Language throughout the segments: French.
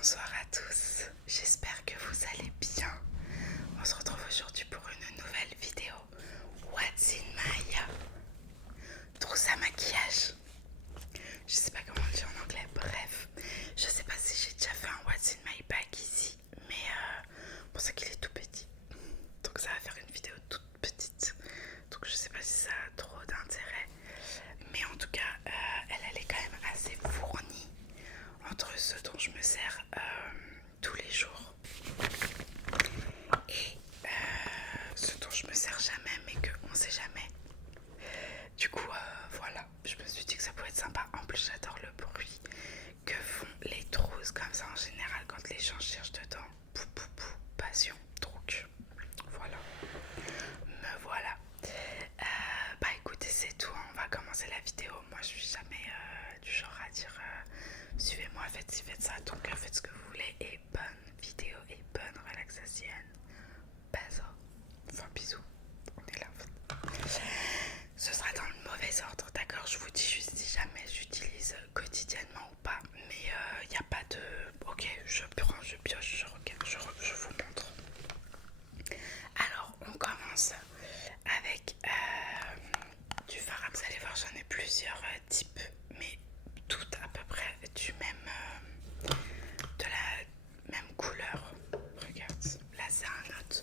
Bonsoir à tous, j'espère que vous allez bien. On se retrouve aujourd'hui pour une nouvelle vidéo What's in my trousse à maquillage. Je sais pas comment on dit en anglais, bref. Je sais pas si j'ai déjà fait un What's in my bag ici, mais pour ça qu'il est tout petit. Donc ça va faire une vidéo toute petite. Donc je sais pas si ça a trop d'intérêt. Mais en tout cas, elle est quand même assez fournie entre ce dont je me sers tous les jours et ce dont je me sers jamais, mais qu'on sait jamais. Du coup, voilà, je me suis dit que ça pouvait être sympa. En plus, j'adore le bruit que font les trousses comme ça en général quand les gens cherchent dedans. Pou pou pou, passion. Donc, voilà. Me voilà. Bah écoutez, c'est tout. On va commencer la vidéo. Moi, je suis jamais du genre à dire suivez-moi, faites ci, faites ça. Donc, faites ce que vous voulez. Et bonne vidéo et bonne relaxation. Bisous. Enfin, bisous. On est là. Ce sera dans le mauvais ordre, d'accord? Je vous dis juste si jamais j'utilise quotidiennement ou pas. Mais il n'y a pas de... Ok, je prends, je pioche, je regarde, je vous montre. Alors, on commence avec du fard. Vous allez voir, j'en ai plusieurs types, mais toutes à peu près du même... de la même couleur. Regarde, là c'est un autre.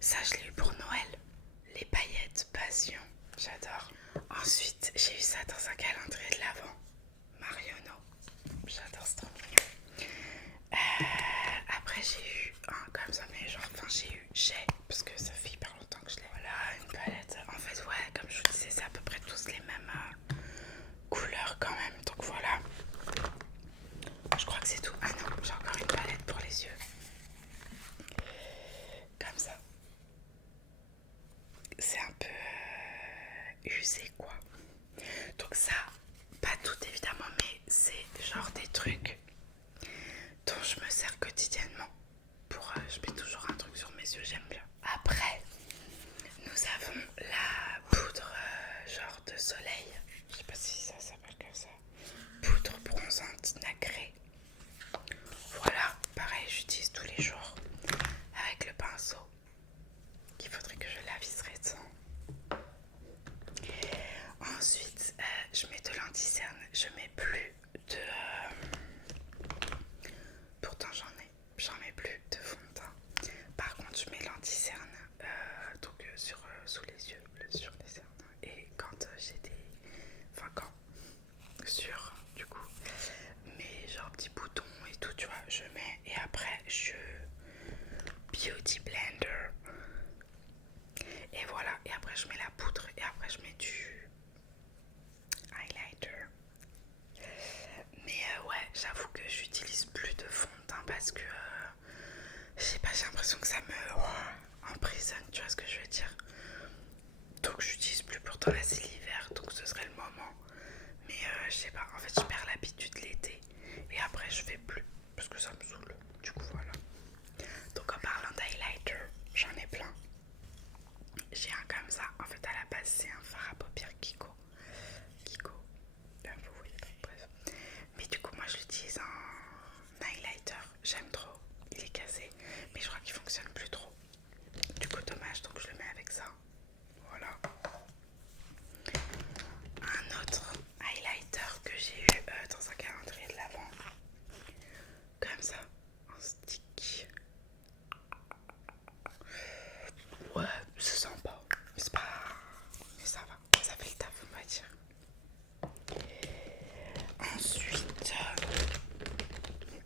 Ça, je l'ai eu pour Noël. Les paillettes passion, j'adore. Ensuite, j'ai eu ça dans un calendrier de l'Avent. Marionneau, j'adore, c'est trop mignon. Après, j'ai eu un comme ça, mais genre, enfin, j'ai, parce que ça fait hyper longtemps que je l'ai. Voilà, une palette. En fait, ouais, comme je vous disais, c'est à peu près tous les mêmes couleurs quand même. Donc voilà. Je crois que c'est tout. Ah non, j'ai encore une palette pour les yeux. Comme ça. C'est un peu usé quoi. Donc ça, pas tout évidemment, mais c'est genre des trucs dont je me sers quotidiennement. Pour, je mets toujours un truc sur mes yeux, j'aime bien. Après, nous avons la poudre genre de soleil. Je sais pas si ça s'appelle comme ça. Poudre bronzante nacrée. Voilà, pareil, j'utilise tous les jours avec le pinceau qu'il faudrait que je lavisserai dedans. Ensuite, je mets de l'anti-cerne. Je mets plus de... pourtant j'en mets plus de fond de teint. Par contre, je mets l'anti-cerne donc sous les yeux, sur les cernes. Et quand j'ai des... Enfin quand sur du coup mes genre petits boutons et tout, tu vois, je mets. Et après je beauty blender. Et voilà, et après je mets la poudre et après je mets du highlighter. Mais ouais, j'avoue que j'utilise plus de fond de teint parce que je sais pas, j'ai l'impression que ça me emprisonne, tu vois ce que je veux dire. Donc j'utilise plus, pourtant là c'est l'hiver, donc ce serait le moment. Mais je sais pas, en fait je perds l'habitude l'été et après je fais plus parce que ça me saoule. Du coup voilà. Donc en parlant d'highlighter, j'en ai plein. J'ai un comme ça, en fait à la base c'est un fard à paupières Kiko. Vous voyez, bref. Mais du coup moi je l'utilise en highlighter, j'aime trop. Il est cassé, mais je crois qu'il fonctionne plus trop. Du coup dommage, donc je le mets avec ça. Voilà. Un autre highlighter que j'ai eu dans un calendrier de l'Avent. Comme ça, en stick. Ouais, c'est sympa. C'est pas... mais ça va, ça fait le taf, on va dire. Ensuite,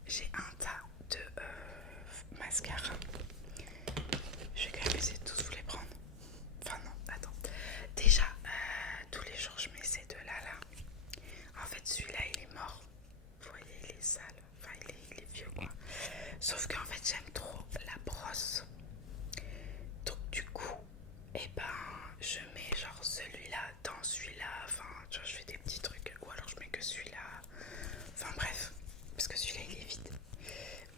j'ai un tas de mascara. Je vais quand même essayer de tous vous les prendre. Enfin non, attends. Déjà, tous les jours je mets ces deux là. En fait celui-là il est mort. Vous voyez, il est sale. Enfin il est vieux quoi. Sauf qu'en fait j'aime trop la brosse. Donc du coup, et ben je mets genre celui-là dans celui-là. Enfin tu vois, je fais des petits trucs. Ou alors je mets que celui-là. Enfin bref, parce que celui-là il est vide.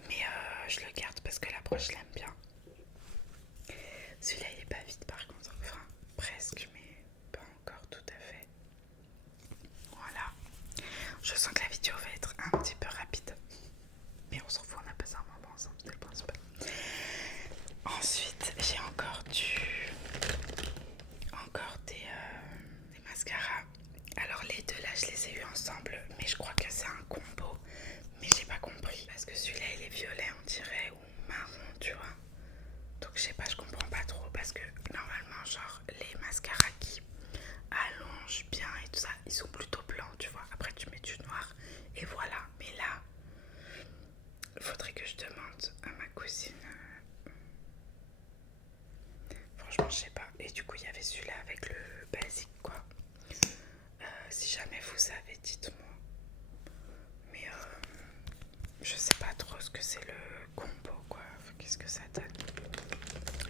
Mais je le garde parce que la broche je l'aime bien. Celui-là il est pas vide par contre. Enfin presque, mais pas encore tout à fait. Voilà. Je sens que la vidéo va être un petit peu rapide. Mais on s'en fout, on n'a je sais pas trop ce que c'est le combo quoi, enfin, qu'est-ce que ça donne.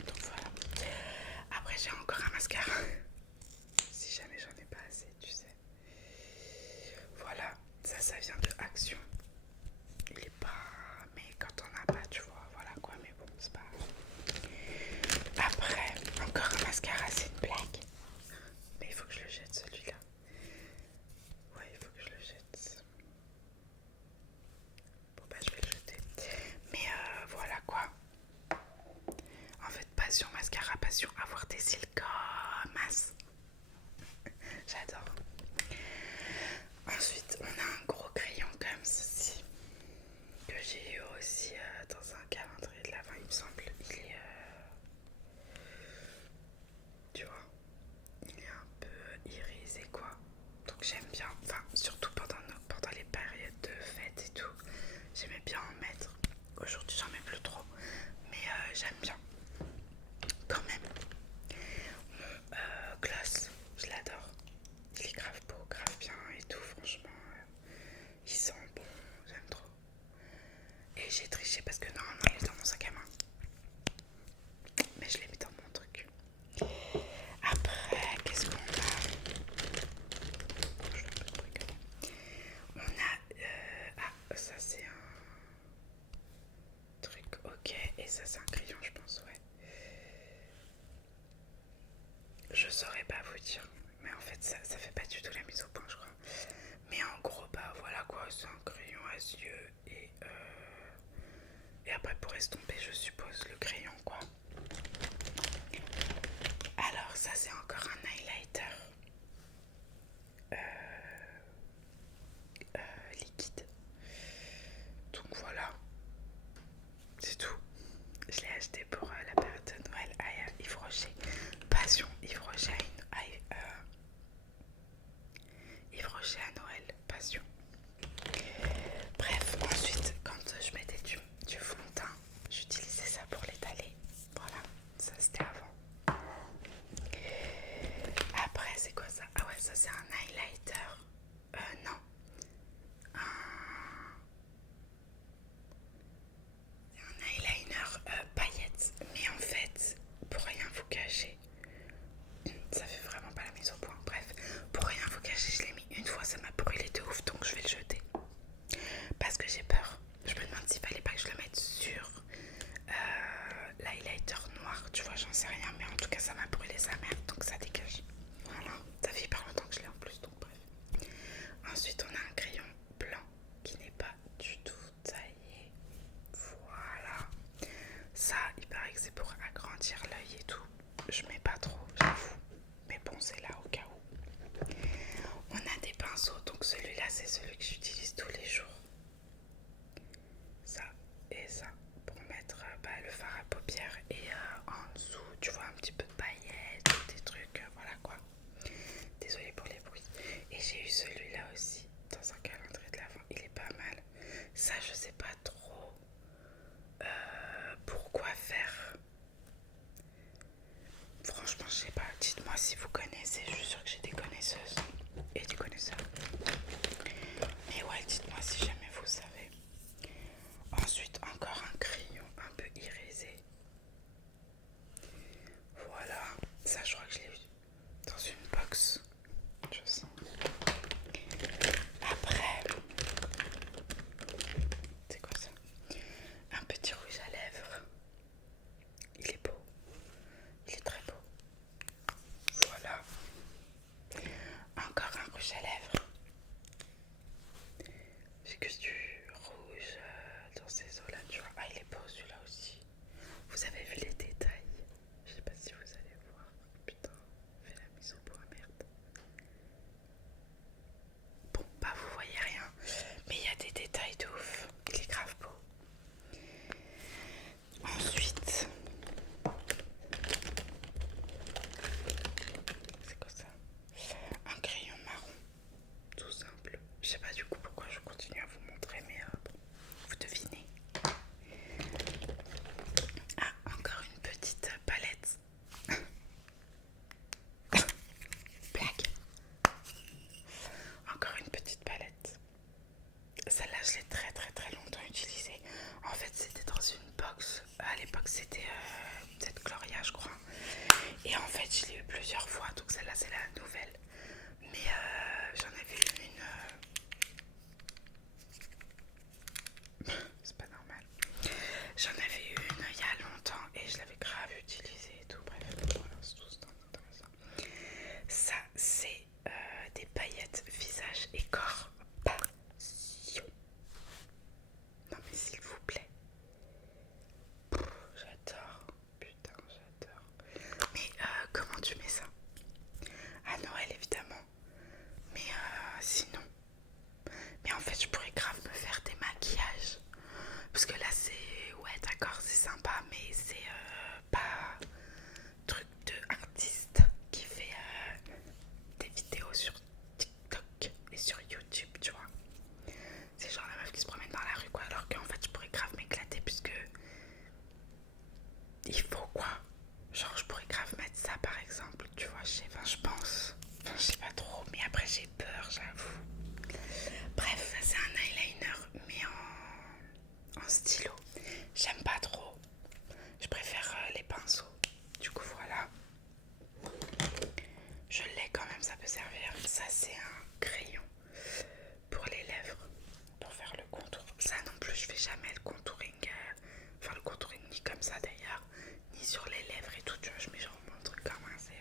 Donc voilà. Après j'ai encore un mascara. Si jamais j'en ai pas assez, tu sais. Voilà, ça vient de Action. Il est pas... Mais quand on n'a pas, tu vois, voilà quoi, mais bon, c'est pas... Après, encore un mascara, c'est une blague. Mais il faut que je le jette celui-là. Ouais, il faut que je le jette. Bon bah je vais le jeter. Mais voilà quoi. En fait, passion mascara, passion avoir des cils comme masse. J'adore. Ensuite, on a un gros crayon comme ceci que j'ai eu aussi dans un calendrier de l'Avent, il me semble. Il est, tu vois, il est un peu irisé quoi. Donc j'aime bien, enfin surtout pendant les périodes de fête et tout, j'aimais bien en mettre. Aujourd'hui j'en mets plus trop, mais j'aime bien quand même. Mon gloss, je l'adore. Il est grave beau, grave bien et tout, franchement. Il sent bon, j'aime trop. Et j'ai triché parce que normalement il est dans mon sac à main. Mais je l'ai mis dans mon truc. Après, qu'est-ce qu'on a? On a... ah, ça c'est un truc, ok. Et ça c'est un crayon, je pense, ouais. Je saurais pas vous dire. Mais en fait, ça fait pas du tout la mise au point, je crois. Mais en gros, bah voilà quoi, c'est un crayon à yeux et après pour estomper, je suppose, le crayon quoi. Alors ça c'est encore un highlighter liquide. Donc voilà, c'est tout. Je l'ai acheté pour la période de Noël à Yves Rocher. Passion Yves Rocher Yves Rocher à Noël, passion. Bref, ensuite, quand je mettais du fond de teint, j'utilisais ça pour l'étaler. Voilà, ça c'était avant. Après, c'est quoi ça? Ah ouais, ça c'est un highlighter en stylo. J'aime pas trop. Je préfère les pinceaux. Du coup voilà. Je l'ai quand même, ça peut servir. Ça c'est un crayon pour les lèvres, pour faire le contour. Ça non plus je fais jamais le contouring. Enfin le contouring ni comme ça d'ailleurs, ni sur les lèvres et tout. Tu vois, je mets genre mon truc comme un c'est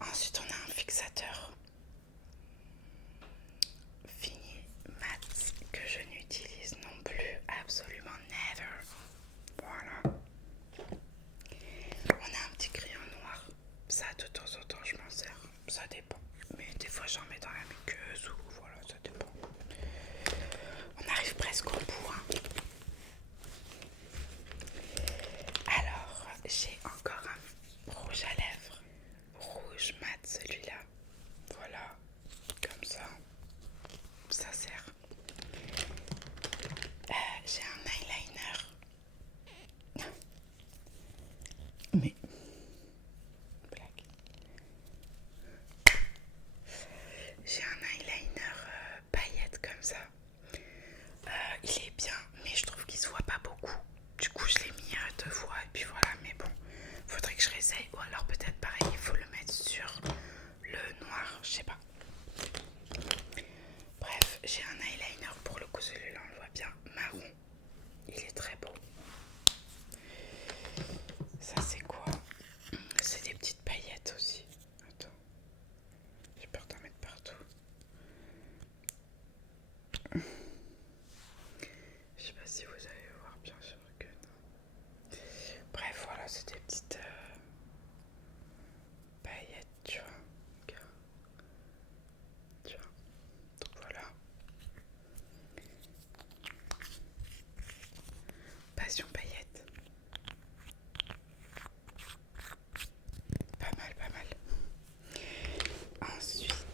Ensuite on a un fixateur fini mat que je n'utilise non plus absolument never. Voilà. On a un petit crayon noir. Ça de temps en temps je m'en sers. Ça dépend. Mais des fois j'en mets dans la muqueuse ou voilà, ça dépend. On arrive presque au bout. Hein. Alors j'ai encore un rouge à lèvres. Rouge mat celui-là. Voilà. Comme ça. Ça sert. J'ai un eyeliner. Mais blague. J'ai un eyeliner paillettes comme ça. Il est bien, mais je trouve qu'il se voit pas beaucoup. Du coup, je l'ai mis 2 fois et puis voilà. Mais bon, faudrait que je réessaye. Ou alors peut-être pareil, il faut le mettre sur le noir. Je sais pas. Bref, j'ai un eyeliner pour le coup. Celui-là, on le voit bien, marron. Il est très beau. Ça, c'est quoi? C'est des petites paillettes aussi. Attends. J'ai peur d'en mettre partout. Je sais pas si vous allez voir, bien sûr que non. Bref, voilà, c'est des petites paillettes, tu vois. Tu vois. Donc voilà. Passion paillettes. Pas mal, pas mal. Ensuite,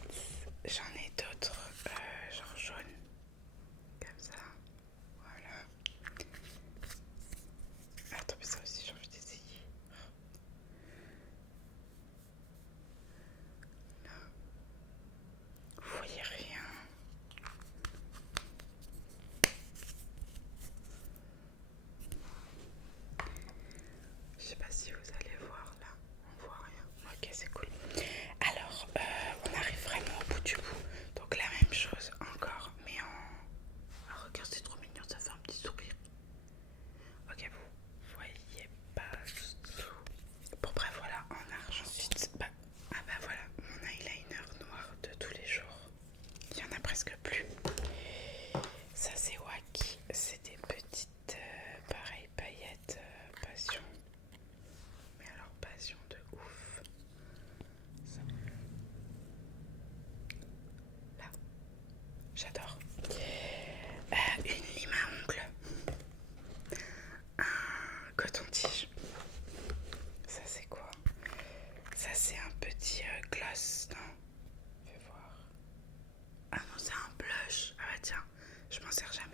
j'en ai d'autres, genre jaune. Comme ça. Voilà. Attends, mais ça aussi, j'ai envie d'essayer. Là. Vous voyez rien. Je sais pas si vous allez voir là. On voit rien. Ok, c'est cool. Alors, on arrive vraiment au bout du bout. Donc la même chose encore, mais en... Ah, regarde, c'est trop mignon, ça fait un petit sourire. Ok, vous voyez pas du tout. Bon bref, voilà, en argent. Ensuite, ah bah voilà, mon eyeliner noir de tous les jours. Il y en a presque plus. Ça c'est Wacky, c'est des petites, pareil, paillettes passion. Mais alors passion de ouf. Ça. Là, j'adore. Une lime à ongles. Un coton-tige. Ça c'est quoi? Ça c'est un petit gloss, non? Fais voir. Ah non, c'est un blush. Ah bah tiens, je m'en sers jamais.